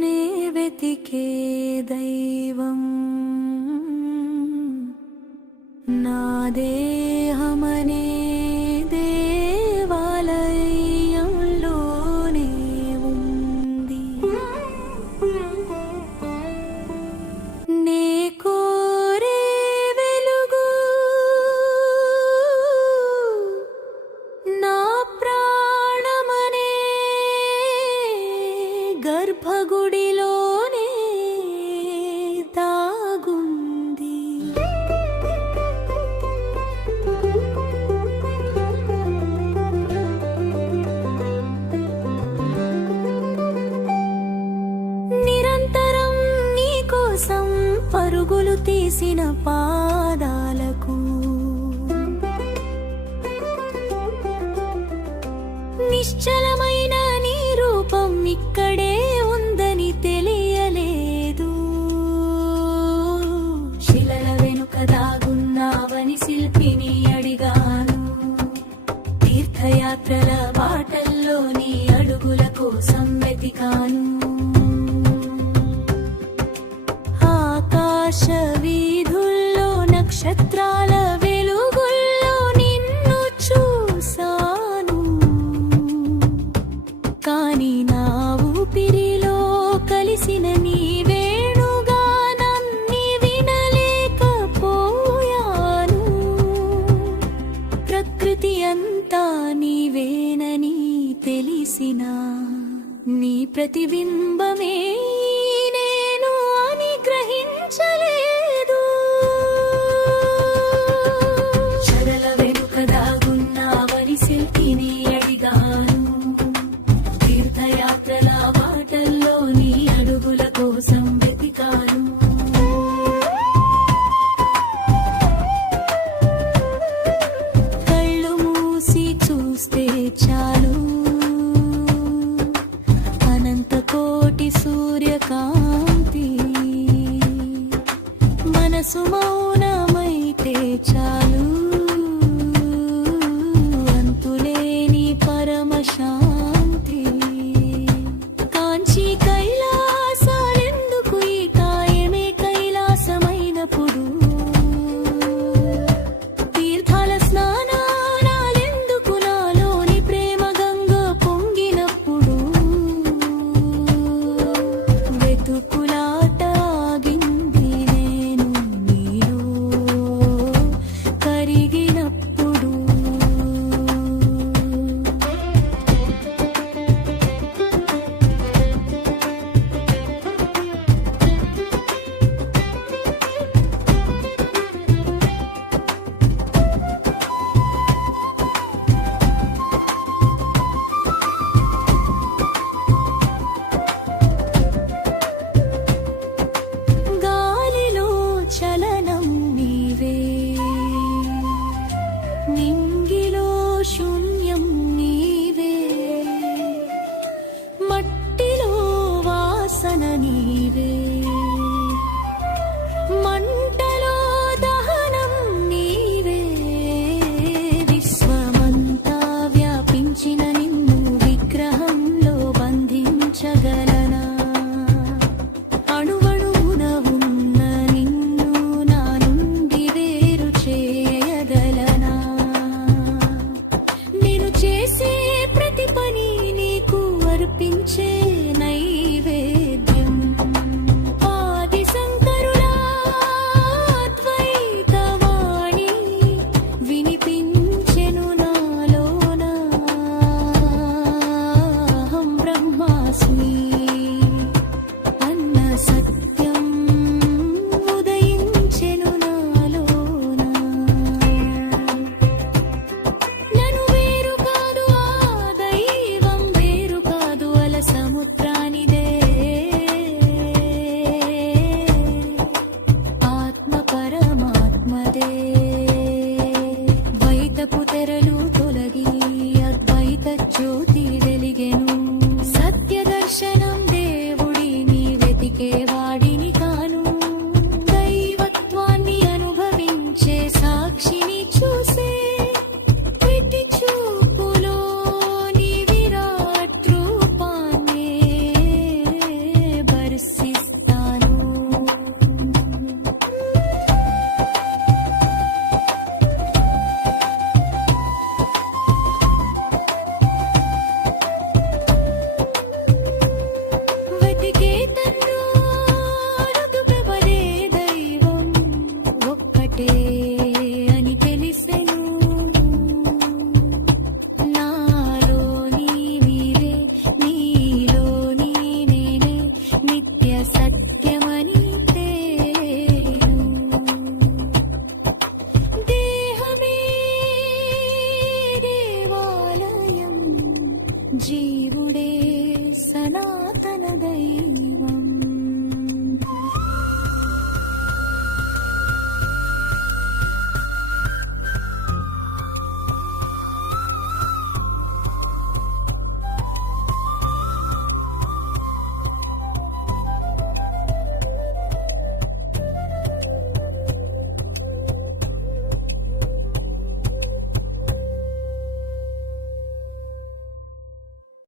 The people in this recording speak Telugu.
నే వెతికే దైవం నా దేహమనే దేవాలయంలోనే ఉంది. నే కోరే వెలుగు నా ప్రాణమనే గర్భగుడిలోనే దాగుంది. నిరంతరం నీ కోసం పరుగులు తీసిన పాదాలకు నిశ్చలమైన నీ రూపం ఇక్కడే ఉందని తెలియలేదు. శిలల వెనుక దాగున్నావని శిల్పిని అడిగాను. తీర్థయాత్రల బాటల్లో నీ అడుగుల కోసం వెతికాను. ఆకాశ వీధుల్లో నక్షత్రాల వెలుగుల్లో నిన్ను చూసాను. కాని నా ఊపిరిలో కలిసిన నీ వేణుగానాన్ని వినలేకపోయాను. ప్రకృతి అంతా నీవేనని తెలిసిన నీ ప్రతిబింబమే నేను అని గ్రహించలేదు. చెరల వెనుక దాగున్నావని శిల్పిని అడిగాను. తీర్థయాత్రల బాటల్లో నీ అడుగుల కోసం వెతికాను. కళ్ళు మూసి చూస్తే చాలు అనంత కోటి సూర్యకాంతి. మనసు మౌనమైతే చాలు అంతులేని పరమశాంతి. కాంచి కైలాసాలెందుకు ఈ కాయమే కైలాసమైనప్పుడు. తీర్థాల స్నానాలెందుకు నాలోని ప్రేమ గంగ పొంగినప్పుడు. వెతుకులాట ఆగింది నేను నీలో కరిగినప్పుడు. గాలిలో చలనం నీవే, నింగిలో శూన్యం నీవే, మట్టిలో వాసన నీవే, మంటలో దహనం నీవే. విశ్వమంతా వ్యాపించిన నిన్ను విగ్రహంలో బంధించగలనా. అణువణువున ఉన్న నిన్ను నా నుండి వేరు చేయగలనా. నేను చేసే ప్రతి పని నీకు అర్పించే నైవేద్యం. ఆది శంకరులా అద్వైతవాణి వినిపించెను నాలోన. అహం బ్రహ్మాస్మి అన్న సత్యం ఉదయించెను నాలోన. నన్ను వేరు కాదు ఆ దైవం వేరు కాదు అల సముద్రం దేవుడే